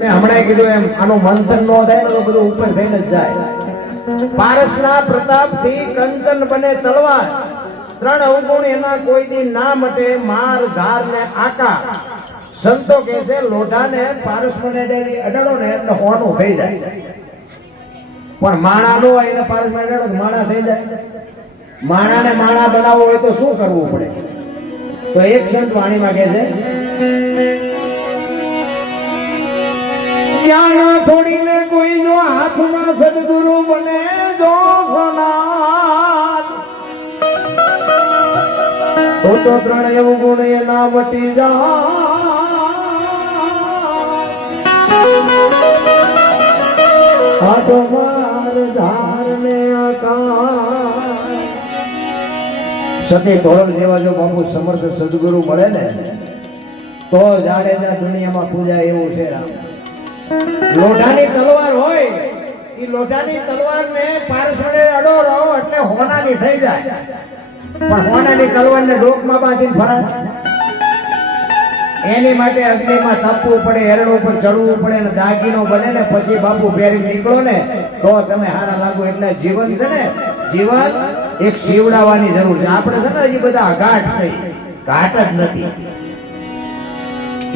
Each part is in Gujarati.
હમણાં કીધું એમ આનું મંથન નો થાય તો બધું ઉપર થઈને જ જાય. પારસના પ્રતાપથી કંચન બને તલવાર, ત્રણ અવગુણ એના કોઈ દી ના મટે, માર ધાર ને આકા. સંતો કહે છે લોઢાને પારસ મને અડાડો ને એટલે હોનું થઈ જાય, પણ માણા નો હોય એને પારસ માં અડાડો માણા થઈ જાય. માણાને માણા બનાવવો હોય તો શું કરવું પડે? તો એક સંત વાણીમાં કહે છે થોડી ને કોઈ જો હાથમાં સદગુરુ બને જો સોનાર, તો ત્રણ એવું ગુણ એના વટી જાય. સતી ધોરણ જેવા જો બાપુ સમર્થ સદગુરુ મળે ને તો જાડેજા દુનિયામાં પૂજા એવું છે. લોઢાની તલવાર હોય, એ લોઢાની તલવાર ને પારસોડે અડો રહો એટલે હોનાની થઈ જાય, પણ હોનાની તલવાર ને ડોકમાં બાંધીને ફરાય. એની માટે અગ્નિમાં તપવું પડે, એરડ ઉપર ચડવું પડે ને દાગીનો બને ને પછી બાપુ પહેરી નીકળો ને તો તમે હારા લાગો. એટલે જીવન છે ને, જીવન એક શીવડાવવાની જરૂર છે. આપણે છે ને હજી બધા ઘાટ થઈ, ઘાટ જ નથી.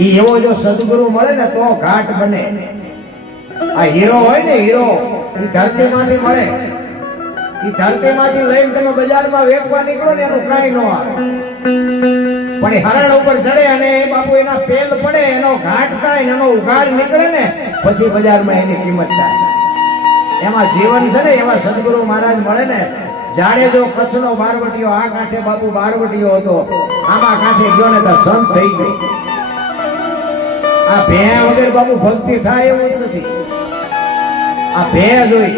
ઈ એવો જો સદગુરુ મળે ને તો ઘાટ બને. આ હીરો હોય ને, હીરો ઈ ધરતીમાંથી મળે, ઈ ધરતીમાંથી લઈને તમે બજારમાં વેચવા નીકળો ને એનું કાંઈ ન આવે, પણ એ હરણ ઉપર ચડે અને બાપુ એના પેલ પડે, એનો ઘાટ થાય, એનો ઉઘાડ નીકળે ને પછી બજારમાં એની કિંમત થાય. એમાં જીવન છે ને એવા સદગુરુ મહારાજ મળે ને. જાડેજો કચ્છનો બારવટીયો, આ કાંઠે બાપુ બારવટીયો હતો, આમાં કાંઠે ગયો ને તો સંત થઈ ગઈ. આ ભેયા વગર બાપુ ભક્તિ થાય એવું જ નથી. આ ભેયા જોઈ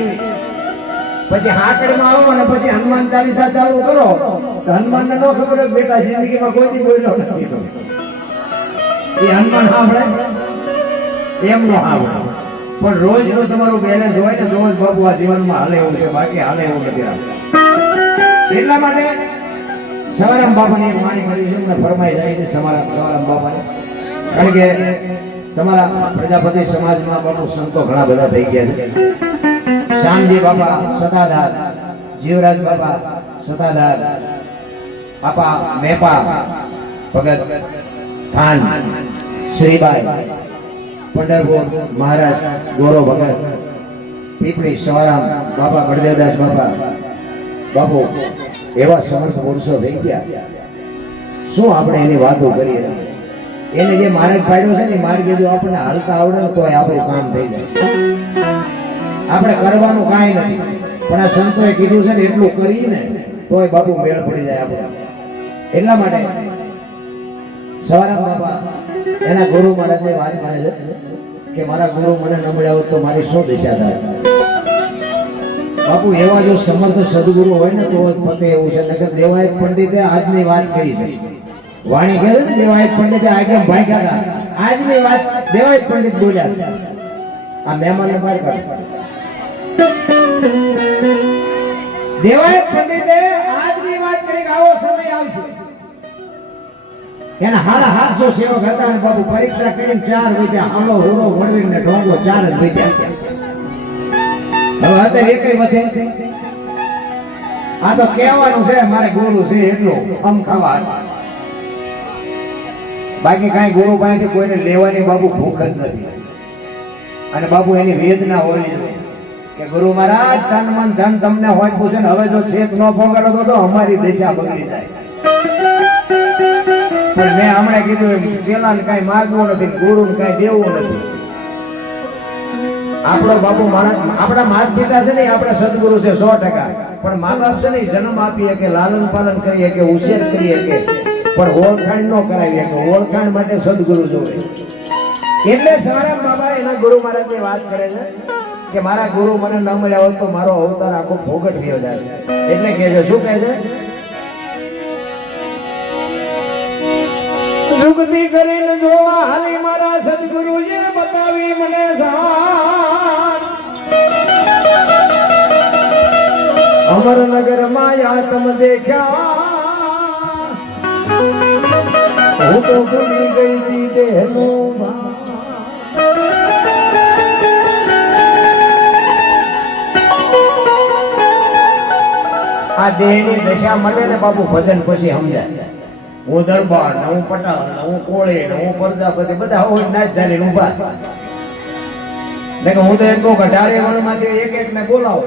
પછી હાકડમાં આવો અને પછી હનુમાન ચાલીસા ચાલુ કરો તો હનુમાન ને નો ખબર જ બેટા જિંદગીમાં કોઈ બોલ્યો નથી. એ હનુમાન સાંભળે એમ નો સાંભળે, પણ રોજ નો તમારું બેલેન્સ હોય ને રોજ બાપુ આ જીવનમાં હાલે એવું છે, બાકી હાલે એવું નથી. એટલા માટે સવારામ બાપાની વાણી કરી છે, ફરમાઈ જાય છે સવારામ બાપાને. કારણ કે તમારા પ્રજાપતિ સમાજમાં બાપુ સંતો ઘણા બધા થઈ ગયા છે. શ્યામજી બાપા સતાધાર, જીવરાજ બાપા સતાધાર, બાપા મેપા ભગત થાન, શ્રીબાઈ પંઢરપુર મહારાજ ગોરો ભગત, પીપળી સવારામ બાપા બળદેવદાસ બાપા. બાપુ એવા સમર્થ પુરુષો થઈ ગયા. શું આપણે એની વાતો કરીએ? એને જે માર્ગ પાડ્યો છે ને માર્ગ જો આપણને હાલતા આવડે તો આપણું કામ થઈ જાય. આપણે કરવાનું કાંઈ નથી, પણ આ સંતોએ કીધું છે ને એટલું કરીને તોય બાપુ મેળ પડી જાય આપણે. એટલા માટે સવારામ બાપા એના ગુરુ મહારાજને વાત કરે છે કે મારા ગુરુ મને ન મળ્યા હોત તો મારી શું દિશા થાય. બાપુ એવા જો સમર્થ સદગુરુ હોય ને તો પતે એવું છે. નકર દેવાયત પંડિતે આજની વાત કરી છે, વાણી કહે ને દેવાયત પંડિતે આગળ ભાગ્યા હતા, આજની વાત દેવાયત પંડિત બોલ્યા છે. આ મહેમાનને બહાર કાઢ. દેવાયત પંડિતે આજની વાત કરી કે આવો સમય આવશે. એના હાડા 700 સેવક હતા અને બાપુ પરીક્ષા કરીને 4 વધ્યા. આલો હોડો વળવીને ને ઢોંગો 4 જ વધ્યા. હવે અત્યારે એકય વધે. આ તો કહેવાનું છે મારે ગુરુ છે એટલું આમ ખાવા, બાકી કઈ ગુરુ પાસેથી કોઈને લેવાની બાપુ ભૂખ જ નથી. અને બાપુ એની વેદના હોય કે ગુરુ મહારાજ તન મન ધન તમને હોય પૂછે ને હવે જો છેક ન પહોંચાડો તો અમારી દિશા બગડી જાય. પણ મેં હમણાં કીધું એમ ચેલાને કઈ માગવું નથી, ગુરુને કઈ દેવું નથી. આપણો બાપુ માણસ આપણા માતા પિતા છે ને આપણા સદગુરુ છે 100%, પણ મા બાપ છે ને જન્મ આપીએ કે લાલન પાલન કરીએ કે ઉછેર કરીએ કે, પણ ઓળખાણ ન કરાવીએ કે ઓળખાણ માટે સદગુરુ જોવે. એટલે સવારામ બાબા એના ગુરુ મહારાજની વાત કરે છે કે મારા ગુરુ મને ન મળ્યા હોત તો મારો અવતાર આખો ફોગટ થયો જાય. એટલે કે છે શું કહે છે? જુગતી કરીને જોવા હાલી મારા સદગુરુએ બતાવી મને સાર. અમરનગર માયા તમ દેખ્યા, હું તો ભૂલી ગઈ તી દેહનો ભાર. આ દેહની દશા મળે ને બાપુ ભજન પછી સમજાય. હું દરબાર ને હું પટાલ ને હું કોળી ને હું પ્રજાપતિ બધા હોય નાચ ચાલીને ઉભા. હું તો એમ કહું કે 18 વર્ણમાંથી એક એક ને બોલાવો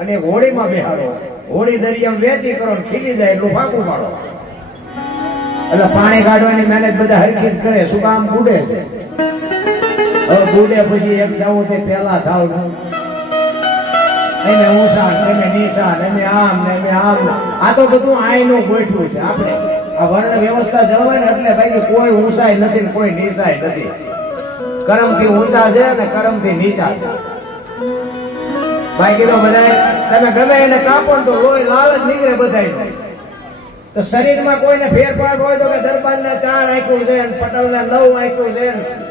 અને એક હોળીમાં બેહારો, હોળી દરિયામાં વેતી કરો, ખીલી જાય એટલું ફાંકું પાડો. એટલે પાણી કાઢવાની મહેનત બધા હરખી જ કરે. શું કામ બુડે છે? હવે બુડે પછી એક જાવ તે પેલા થાવ, એમે ઊંસા એમે નીસા એમે આમ ને એમે આમ. આ તો બધું આયનું ગોઠવું છે. આપણે આ વર્ણ વ્યવસ્થા જળવાય ને એટલે ભાઈ કોઈ ઊંચાઈ નથી, કોઈ નીચાઈ નથી. કરમ થી ઊંચા છે અને કરમ થી નીચા છે. બાકી તો બધા તમે ગમે એને કાપો તો લોહી લાલ જ નીકળે બધા. તો શરીરમાં કોઈને ફેરફાર હોય તો કે દરબાર ને 4 આંખ્યું છે, પટેલ ને 9 આંખ્યું છે,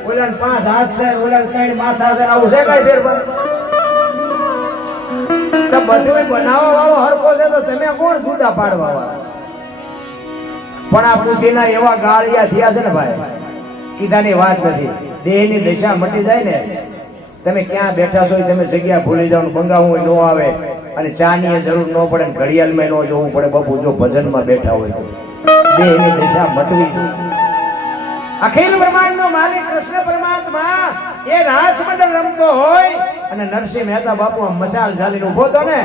ઓલા 5 હાથ છે, ઓલા 3 માથા છે, આવું છે કઈ ફેરફાર? તો બધું બનાવવા વાળો હરકો છે તો તમે કોણ જુદા પાડવા વાળા? પણ આ બુદ્ધિના એવા ગાળિયા થયા છે ને ભાઈ, કીધાની વાત નથી. દેહની દશા મટી જાય ને, તમે ક્યાં બેઠા છો તમે જગ્યા ભૂલી જાવ, બંગાવું ન આવે અને ચાની જરૂર ન પડે, ઘડિયાળમાં ન જોવું પડે. બાપુ જો ભજનમાં બેઠા હોય તો દેહની દશા મટવી. અખિલ બ્રહ્માંડ નો માલિક કૃષ્ણ પરમાત્મા એ રાસ મંડળ રમતો હોય અને નરસિંહ મહેતા બાપુ મશાલ ઝાલીને ઉભો હતો ને,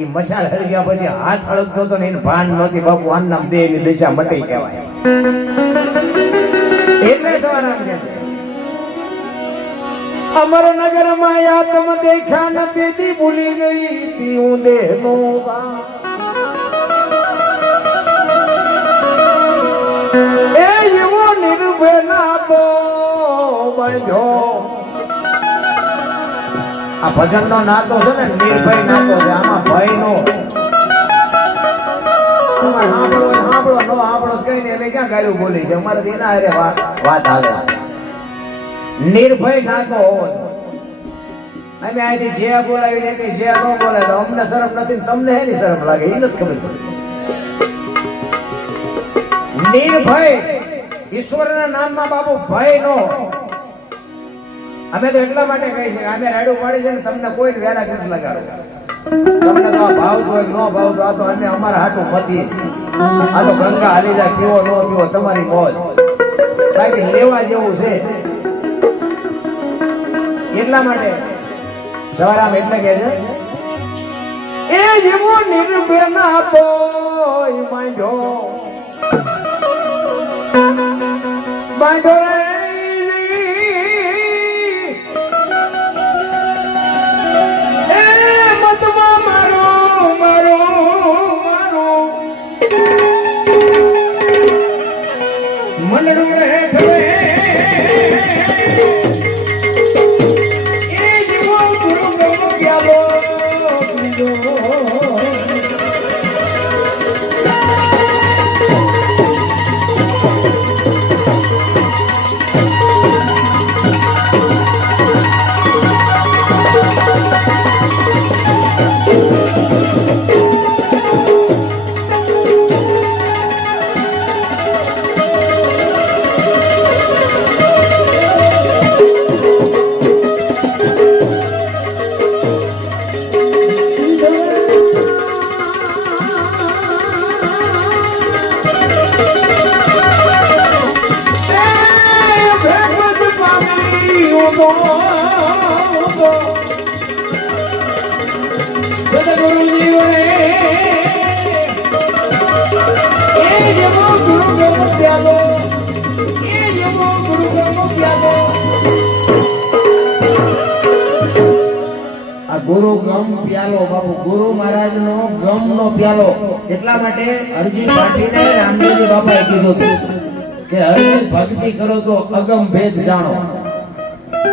એ મશાલ હળગ્યા પછી હાથ હળગતો હતો ને એને ભાન નહોતી. બાપુ આનું નામ દેહની દશા મટી કહેવાય. એટલે સવારામ કે અમર નગર માં આત્મ દેખા ન તેથી ભૂલી ગઈ પીઉં દેહ નો. એ એવો નિર્ભય નાતો બનજો. આ ભજન નો નાતો છે ને નિર્ભય નાતો છે. આમાં ભય નો સાંભળો નો સાંભળો કઈ ને અમે ક્યાં ગાયું બોલી છે? અમારે એના અરે વાત હાલે. નિર્ભય નાતો હોવો. અમે અહીંથી જે બોલાવી કે જે ન બોલે તો અમને શરમ નથી, તમને એની શરમ લાગે એ નથી ખબર. નિર્ભય ઈશ્વરના નામમાં બાપુ ભય નો. અમે તો એટલા માટે કહી છે અમે રાડું પાડી છે ને તમને કોઈ વેરા નથી લગાડો. તમને તો ભાવ હોય ન ભાવ તો આ તો અમે અમારા હાટું મતી. આ તો ગંગા હાલી જાય, કેવો ન કેવો તમારી મોજ. બાકી લેવા જેવું છે એટલા માટે સવારામ એટલે કે છે એ જેવો નિર્ભય ના બોય માંડો બાંધો એ મતમાં મારો મારો મારો મનડું હેઠ ગુરુ ગમ પ્યાલો. બાપુ ગુરુ મહારાજ નો ગમ નો પ્યાલો. એટલા માટે અરજી પાટીને રામદેવજી બાપાએ કીધું કે હરિ ભક્તિ કરો તો અગમ ભેદ જાણો.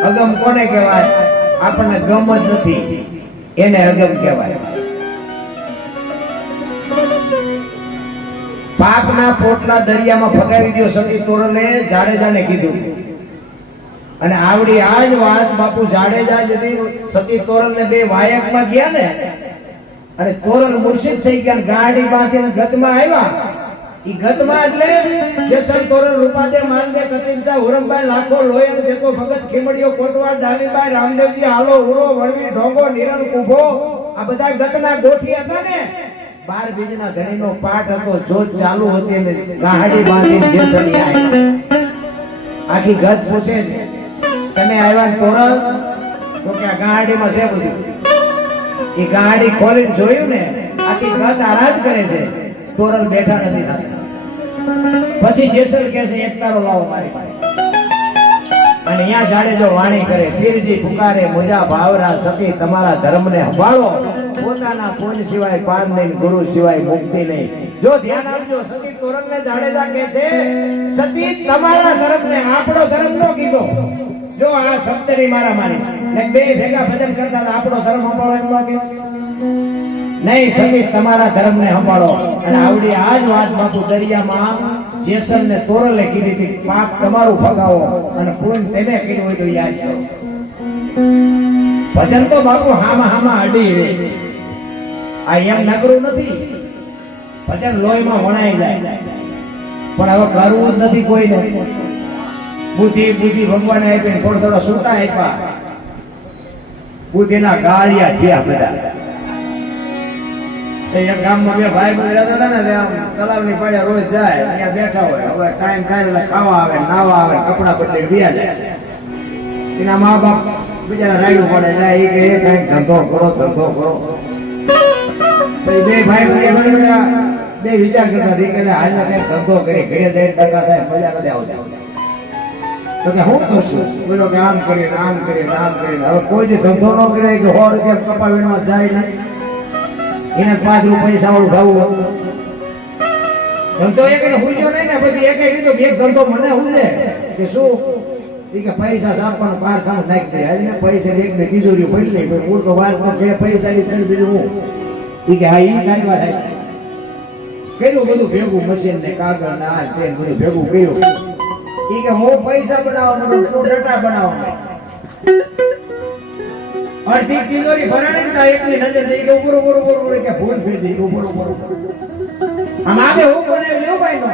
અગમ કોને કહેવાય? આપણને ગમ જ નથી એને અગમ કહેવાય. પાપના પોટલા દરિયામાં ફગાવી દો સતી તોરલે જાડેજાને કીધું. અને આવડી આજ વાત બાપુ જાડેજા જતી સતી તોરલ ને 2 વાયકમાં ગયા ને અને તોરલ મુર્શિદ થઈ ગયા, ગાડી બાંધીને ગતમાં આવ્યા. ઈ ગતમાં એટલે જેસલ તોરલ રૂપાદે માનદે કતિંચા હુરમભાઈ લાખો લોહી દેતો ભગત ખીમડીઓ કોટવાડ ડાલીભાઈ રામદેવજી હાલો ઉરો વળવી ઢોંગો નિરલ કુભો આ બધા ગતના ગોઠી હતા ને બાર બીજના ધણીનો પાઠ હતો, જોત ચાલુ હતી અને ગાહડી બાંધીને જેસરી આવ્યા. આખી ગત પૂછે છે, તમે આવ્યા તોરલ? તો કે આ ગાહડીમાં છે બધું. એ ગાહડી ખોલીને જોયું ને, આખી ગત આરાધ કરે છે, તોરલ બેઠા નથી થતા. પછી જેસર કહે છે, એક તારો લાવો મારી પાસે. અને અહીંયા જાડેજો વાણી કરે, પીરજી પુકારે મુજા ભાવરા સતી તમારા ધર્મને સંભાળો, પોતાના પૂન સિવાય પાન નહીં, ગુરુ સિવાય મુક્તિ નહીં. જો ધ્યાન આપજો, સતી તોરણને જાડેજા કહે છે, સતી તમારા ધર્મને, આપણો ધર્મ નો કીધો. જો આ શબ્દની મારા મારી ને બે ભેગા ભજન કરતા હતા, આપણો ધર્મ સંભાળો એમ નો કીધો નહીં. સતી તમારા ધર્મને સંભાળો. અને આવડી આ જ વાત બાપુ દરિયામાં જેસલ ને તોરલે કીધી હતી, પાપ તમારું ભગાવો અને પૂન તેને કર્યું હોય તો યાદ કરો. ભજન તો બાપુ હામાં હામાં અડી રહે. આ એમ નકરું નથી, ભજન લોહીમાં વણાઈ જાય. પણ હવે કરવું જ નથી કોઈને. બુદ્ધિ બુદ્ધિ ભગવાને આપી, થોડો થોડો છૂટા આપ્યા, બુદ્ધિના ગાળિયા થયા બધા. એક ગામમાં બે ભાઈ બંધ રહેતા હતા ને, ત્યાં તલાવની પાડે રોજ જાય, ત્યાં બેઠા હોય. હવે ટાઈમ થાય એટલે ખાવા આવે, નાવા આવે, કપડા બદલે વ્યા જાય. એના મા બાપ બિચારા રાયડું પડે, જાય એ કે કઈક ધંધો કરો, ધંધો કરો. પછી બે ભાઈ બે વિચાર કરતા કે હાલ કઈક ધંધો કરી, ઘરે જઈને ટકા થાય, મજા નથી આવતા. તો કે હું કરશું? બોલો કે આમ કરીને આમ કરીને આમ કરીને. હવે કોઈ જ ધંધો ન કરે કે 100 રૂપિયા કપા વીણવા જાય ને, એને 5 રૂપિયા વાળું ખાવું. ધંધો એક હુજ્યો નહીં ને, પછી એક કીધું કે એક ધંધો મને હુજે કે શું કે પૈસા સાપણ પાર કામ નાખી દે. આજે પૈસા એક ને તિજોરી પડી લે, મૂળ તો વાત કે પૈસા ની ચલ બીજું હું કે હા એ કાંઈ વાત થાય. કર્યું બધું ભેગું, મશીન ને કાગળ ને આ તે બધું ભેગું કર્યું. એ કે હું પૈસા બનાવવાનો, તું ડટા બનાવવાનો. અડધી તિજોરી ભરાણી ને એકની નજર થઈ કે ઉપર ઉપર ઉપર કે ભૂલ થઈ ગઈ, ઉપર ઉપર આમ આગે હું બનાવી લેવું ભાઈ નો.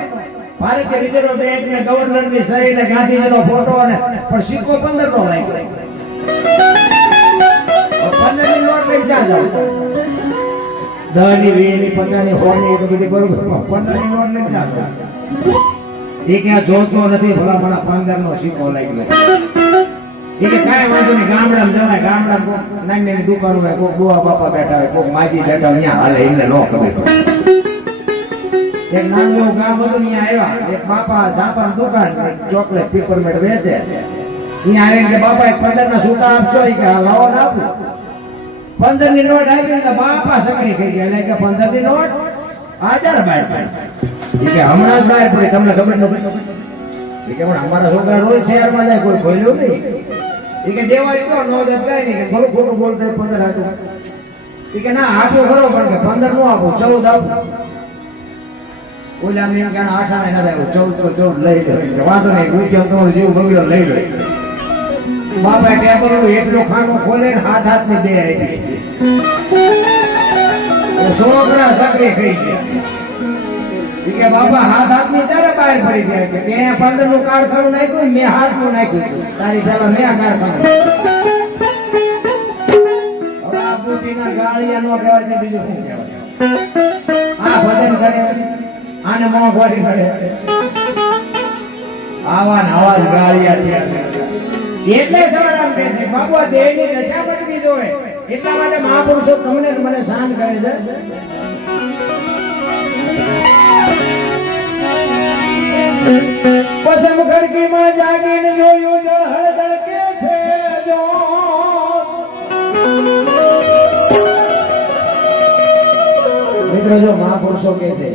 ભારતીય રિઝર્વ બેંક ને ગવર્નર ની સહી ને ગાંધીજીનો ફોટો ને પણ સિક્કો 15 નો લાગ્યો. 15 ની નોટ લઈ જા જાવ, 10 ની 20 ની 50 ની 100 ની તો બધી બરોબર, 15 ની નોટ લઈ જા જાવ. એ કે જોતો નથી, ભલા ભલા 15 નો સિક્કો લાગ્યો. એ કે કાંઈ વાંધો નહીં, ગામડામાં જવાય, ગામડામાં નાની નાની દુકાનો હોય, કોઈક બુઆ બાપા બેઠા હોય, કોઈક માજી બેઠા હોય, ત્યાં હાલે એમને ન ખબર પડે. એક નાનું એવું ગામ હતું, ત્યાં આવ્યા એક બાપા જાપાન દુકાન ચોકલેટ પીપરમેન્ટ વેચે. ત્યાં આવીને કે બાપા 15 ના છૂટા આપશો? કે હા લાવો ને આપું. 15 ની નોટ આપી તો બાપા સકડી થઈ ગયા. એટલે કે 15 ની નોટ હાજર બહાર પડી. કે હમણાં જ બહાર પડી, તમને ખબર નથી? કે પણ અમારા છોકરા રોજ શહેરમાં જાય, કોઈ ખોલ્યું નહીં. એ કે દેવાય તો નો જતા નહીં, કે ખરું ખોટું બોલતા 15 હાટું. એ કે ના હાટું ખરો, પણ કે 15 નો આપું, 14 આપું. ઓલા મેં કે 8 આને નથી આવ્યું, 14 લઈ લો. વાંધો નહીં, રૂપિયા તો જીવ બગડ્યો લઈ લો. બાપા ટેબલ એટલો ખાનો ખોલે ને હાથ ની દે આવી. છોકરા સકડી થઈ ગયા. કે બાપા હાથ ની ત્યારે બહાર પડી ગયા. કે ત્યાં 15 નું કારખાનું નાખ્યું, મેં હાથ નું નાખ્યું, તારી ચાલો મેં કારખાનું. હવે આ બુદ્ધિના ગાળિયા નો કહેવાય છે, બીજું શું કહેવાય? આ ભજન કરે, આને મોંઘવારી કરે, આવા નવા ગાળિયા થયા છે. એટલે સવારામ કહે છે બાપુ આ દેહ ની દશા બનવી જોઈએ. એટલા માટે મહાપુરુષો તમને મને શાંત કરે છે. પછમ ખડકી માં જાગીને જોયું, જળ હળદળ કે છે જો. મિત્રો જો મહાપુરુષો કે છે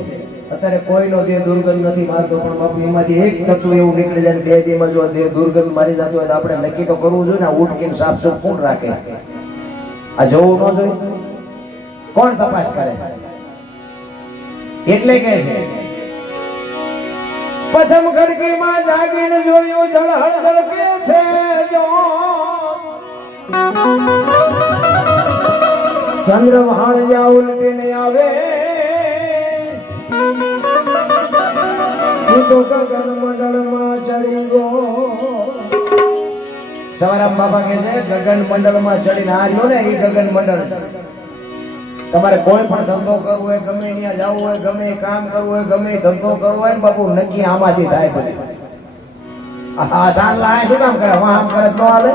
અત્યારે કોઈનો દેહ દુર્ગંધ નથી મારતો, પણ બાપુ એમાંથી એક તત્વ એવું નીકળી જાય, 2 દીમાં જો દેહ દુર્ગંધ મારી જતો હોય તો આપણે નક્કી તો કરવું જોઈએ ને. ઉઠકીને સાફ સુફ કોણ રાખે? આ જોવું ન જોઈએ? કોણ તપાસ કરે? એટલે કે છે પછમ ખડકી માં જાગીને જોયું, જળ હળદળ કે છે જો. ચંદ્ર વહાણિયા ઉલટીને આવે, તો ગગન મંડળમાં ચડી ગયો. સવારામ બાબા કહે છે ગગન મંડળમાં ચડીને આ રહ્યો ને એ ગગન મંડળ. તમારે કોઈ પણ ધંધો કરવો હોય, ગમે ત્યાં જવું હોય, ગમે કામ કરવું હોય, ગમે ધંધો કરવો હોય ને બાપુ નક્કી આમાંથી થાય બધી. હા સાંજલા આ શું કામ કરે, આમ કરે તો હાલે.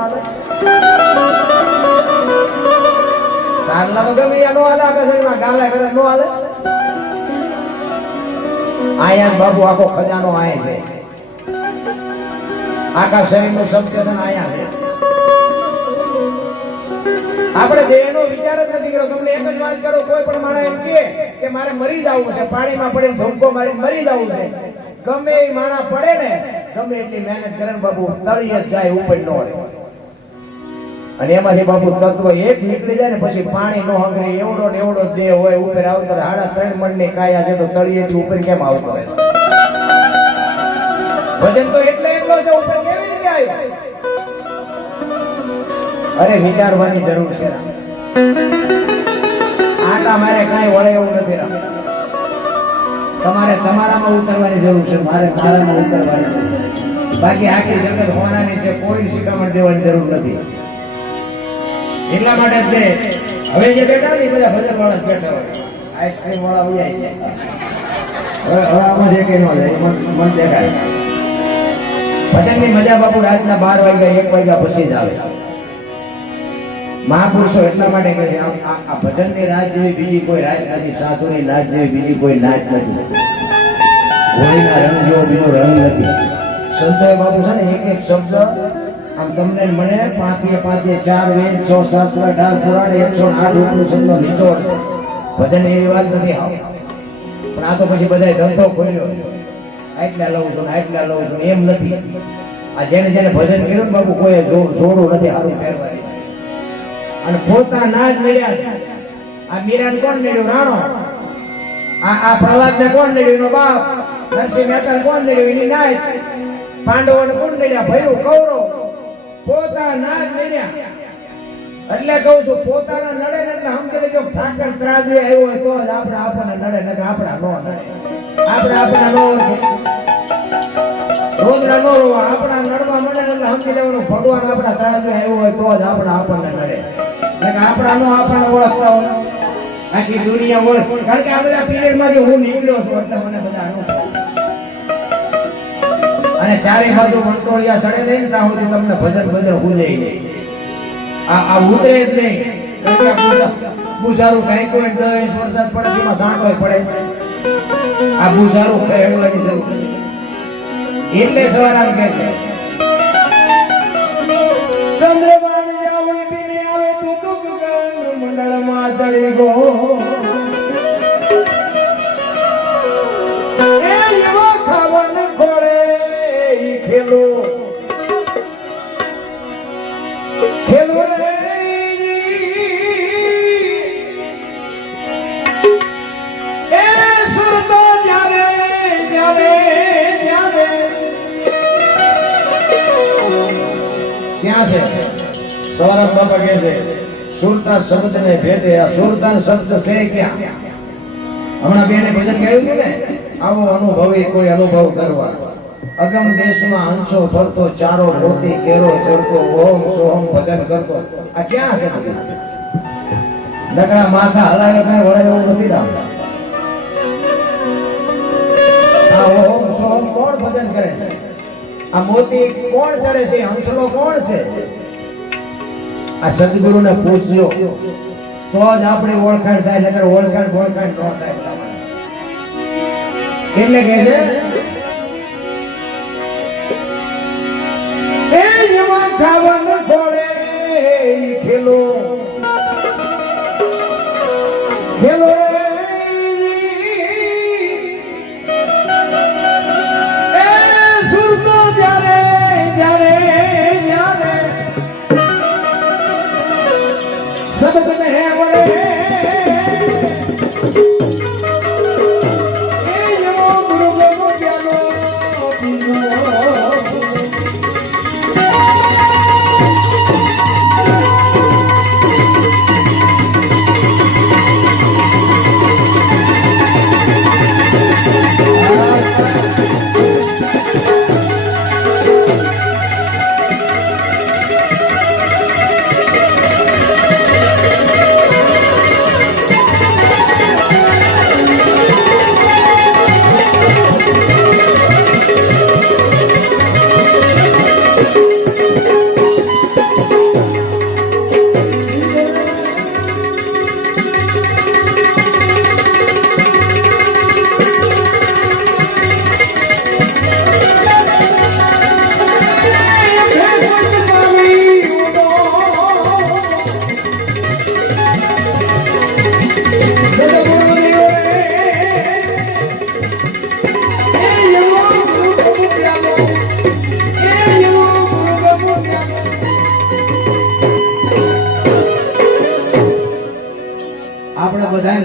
સાંજલા તો ગમે નો હાલે, આખા શરીરમાં ગાલા કરે નો હાલે. આયા બાબુ આખો ખજાનો આય છે, આખા શરીરનું સબસ્ટેશન આયા છે. આપણે દેહનો વિચાર જ નથી કર્યો. તમને એક જ વાત કરો, કોઈ પણ માણસ એમ કે મારે મરી જવું છે, પાણીમાં પડે ધોકો મારી મરી જવું છે, ગમે એ માણસ પડે ને ગમે એટલી મહેનત કરે ને બાબુ તળિયે જ જાય, ઉપર ન રહે. અને એમાંથી બાબુ તત્વ એક નીકળી જાય ને પછી પાણી નો હંગરે એવડો ને એવડો દેહ હોય, ઉપર આવતો 3.5 મણ ની કાયા છે તો તળિયેથી ઉપર કેમ આવતો હોય? વજન તો એટલો છે, ઉપર કેવી રીતે આવ્યો? અરે વિચારવાની જરૂર છે. આટા મારે કાંઈ વળે એવું નથી. તમારે તમારામાં ઉતરવાની જરૂર છે, મારે મારામાં ઉતરવાની જરૂર. બાકી આખી જગત હોનાની છે, કોઈ શિખામણ દેવાની જરૂર નથી. એટલા માટે જ હવે જે બેઠા ને બધા ભજન વાળા જ બેઠા હોય, આઈસ્ક્રીમ વાળા ઉજાય જાય. હવે આમાં જે કઈ ન જાય મન દેખાય. ભજનની મજા બાપુ રાતના 12 વાગ્યા 1 વાગ્યા પછી જ આવે. મહાપુરુષો એટલા માટે કહે છે આ ભજનની રાત જેવી બીજી કોઈ રાત નથી, સાધુની નાચ જેવી બીજી કોઈ નાચ નથી, હોળીના રંગ જેવો બીજો રંગ નથી. સંતોએ બાપુ છે ને એક એક શબ્દ આમ તમને મને 5 4 વેદ 6 શાસ્ત્ર 18 પુરાણ 108 ઉપનિષદનો નિચોડ. ભજન એવી વાત નથી. પણ આ તો પછી બધા ધંધો ખોલ્યો, આટલા લઉં છું આટલા લઉં છું એમ નથી. આ જેને જેને ભજન કર્યું બાપુ કોઈ જોડું નથી સારું પહેરવાની. અને પોતાના જ મળ્યા. આ મીરાને કોણ મળ્યું? રાણો. આ પ્રહલાદ ને કોણ મળ્યું? એનો બાપ. નરસિંહ મહેતા કોણ મળ્યું? એની નાય. પાંડવોને કોણ મળ્યા? ભૈરું કૌરવ. પોતાના જ મળ્યા. એટલે કહું છું પોતાના નડે ને એટલે સમજી લેજો ઠાકર ત્રાજવે આવ્યો હોય તો જ આપણને નડે, ને આપણા નો નડે. આપણા નો રોજના નો રોવા, આપણા નડવા મળે એટલે સમજી લેવાનું ભગવાન આપણા ત્રાજવે આવ્યો હોય તો જ આપણને નડે. આપણા નો આપણને ઓળખતા હોય, આખી દુનિયા ઓળખ. કારણ કે આ બધા પીરિયડ માંથી હું નીકળ્યો છું એટલે મને બધા અને ચારે બાજુ વંટોળિયા સડે નહીં ને ત્યાં સુધી તમને ભજન ભૂલાઈ નહીં. આ ઉતરે જ નહીં. બુઝારું કઈ કોઈ 10 વરસાદ પડે એમાં સાંટો પડે. આ બુઝારું કહેવાની જરૂર એટલે સવાર આમ કે છે ચંદ્રમાની આવડી પીને આવે તું દુઃખ મંડળમાં ચડી ગો એ એવો ખાવન ખોળે ખેલો ખેલો રે એ સુરતો જ્યારે જ્યારે જ્યારે ક્યાં છે? સૌરભ બાબા કહે છે સુરતા શબ્દ ને ભેદે. આ સુરતા શબ્દ છે ક્યાં? હમણાં બેને ભજન ગાયું ને, આવો અનુભવી કોઈ અનુભવ કરવા. અગમ દેશમાં હંસો ફરતો ચારો રોટી કેરો ચડતો ઓમ સોહમ ભજન કરતો. આ ક્યાં છે? નકરા માથા હલાવે કઈ વળે એવું નથી રાખતા. આ ઓમ સોહમ કોણ ભજન કરે? આ મોતી કોણ ચડે છે? હંસલો કોણ છે? આ સદગુરુને પૂછજો તો જ આપણી ઓળખાણ થાય, નકર ઓળખાણ ન થાય. એટલે કે છે એ એમાં ખાવાનું ખોળે ખેલો ખેલો એ સુરતો જ્યારે જ્યારે જ્યારે સદગુણ હે વળે એ એવો ગુરુ ગોગો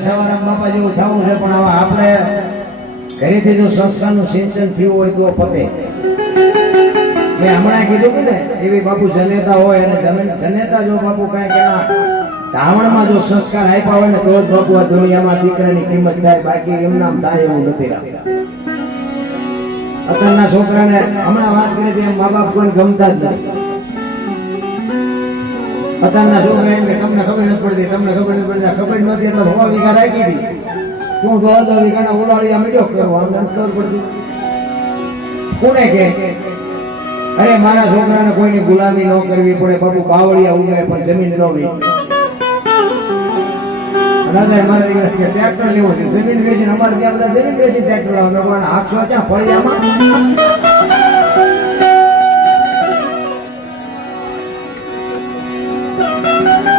સવારે બાપા જેવું થવું છે, પણ હવે આપણે ઘરેથી જો સંસ્કારનું સિંચન થયું હોય તો પતે. મેં હમણાં કીધું કે ને એવી બાપુ જનેતા હોય અને જનેતા જો બાપુ કાંઈક એના ધાવણમાં જો સંસ્કાર આપ્યા હોય ને તો જ બાપુ આ દુનિયામાં દીકરાની કિંમત થાય, બાકી એમ નામ થાય એવું નથી. અત્યારના છોકરાને હમણાં વાત કરી હતી, એમ મા બાપ કોઈ ગમતા જ નથી. અત્યારના છોકરા એમ કે તમને ખબર નથી પડતી, તમને ખબર નથી પડતી. ખબર નહોતી એટલે 6 વીઘા રાખી હતી, હું 10 વીઘાના ઉલાળિયા મીડ્યો કરવા અમને ખબર પડતી. કોને કે અરે મારા છોકરાને કોઈની ગુલામી ન કરવી પડે, બાપુ બાવળિયા ઉગાડે પણ જમીન ન વેચે. ટ્રેક્ટર લેવું છે, જમીન વેચીને અમારે ત્યાં બધા જમીન વેચી ટ્રેક્ટર લાવવાનું. આપશો ક્યાં ફળિયામાં?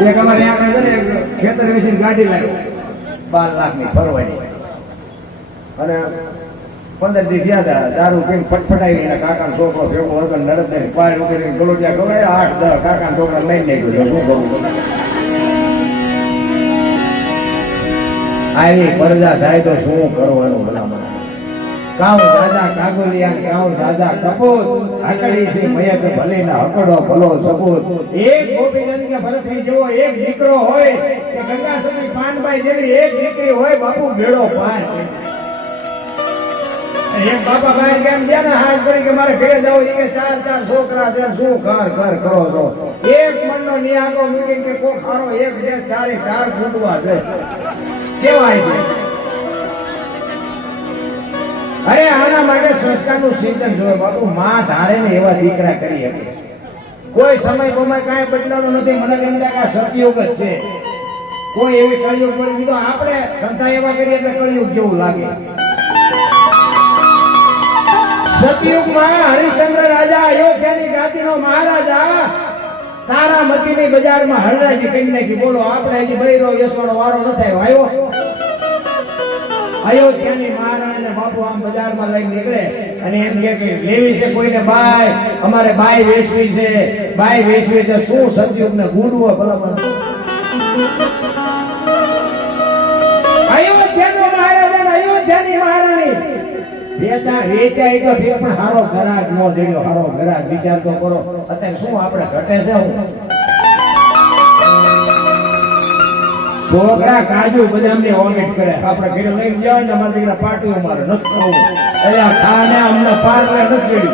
એક અમારે ખેતર વેચીને ગાડી લાવ્યો 12 લાખની ફરવાની, અને 15 દી થયા હતા. દારૂ પીને ફટફટાવી એના કાકાનો છોકરો ભેગો હતો, નડદ પાડ ઉકેલી ગલોટિયા ખવડાય. 8-10 કાકાના છોકરા લઈ નાખ્યું. શું કરવું? આવી પરદા થાય તો શું કરવાનું? ભલામણ કાઉ દાદા કાગોલિયા કાઉ દાદા કપૂત આકડી છે મયક ભલે ના હકડો ભલો સપૂત. એક ગોપીનંદ કે ભરતની જેવો એક દીકરો હોય કે ગંગાસની પાનબાઈ જેવી એક દીકરી હોય, બાપુ બેડો પાર. એક બાપા બહાર કેમ ગયા ને હાથ કરી કે મારે ઘરે જાવ, એ 4 છોકરા છે, શું ઘર કરો છો? એક મનનો નિયાકો મૂકીને કે કોઈ ખારો એક બે 4 ફૂટવા છે કેવાય છે. અરે આના માટે સંસ્કારનું સિંચન જોઈએ બાપુ. માં ધારે ને એવા દીકરા કરી શકે. કોઈ સમય બમય કાંઈ બદલાવાનું નથી. મને એમ થાય કે સતયુગ જ છે, કોઈ એવી કળિયુગ પડી દીધો. આપણે ધંધા એવા કરીએ એટલે કળિયુગ જેવું લાગે. સતયુગમાં હરિશ્ચંદ્ર રાજા અયોધ્યાની જાતિનો મહારાજા તારામતીની બજારમાં હરરાજી કરી નાખી. બોલો આપણે હજી બૈરો યશોનો વારો ન થયો. આવ્યો અયોધ્યાની મહારાણીને બાપુ આમ બજારમાં લઈને નીકળે અને એમ કે લેવી છે કોઈને બાય, અમારે બાય વેચવી છે, બાય વેચવી છે. શું સતયુગને ગુડવો ભલા? અયોધ્યાનો મહારાજા અયોધ્યાની મહારાણી વેચાય તો ઠીક, પણ હારો ઘરાક નો જડ્યો. હારો ઘરાક વિચાર તો કરો. અત્યારે શું આપણે ઘટે છે? છોકરા કાજુ બદામની વોમિટ કરે. આપણે ઘરે લઈને જવાય ને અમારે પાટીઓ મારે નથી ખાવું. એટલે ખાને અમને પાર નથી.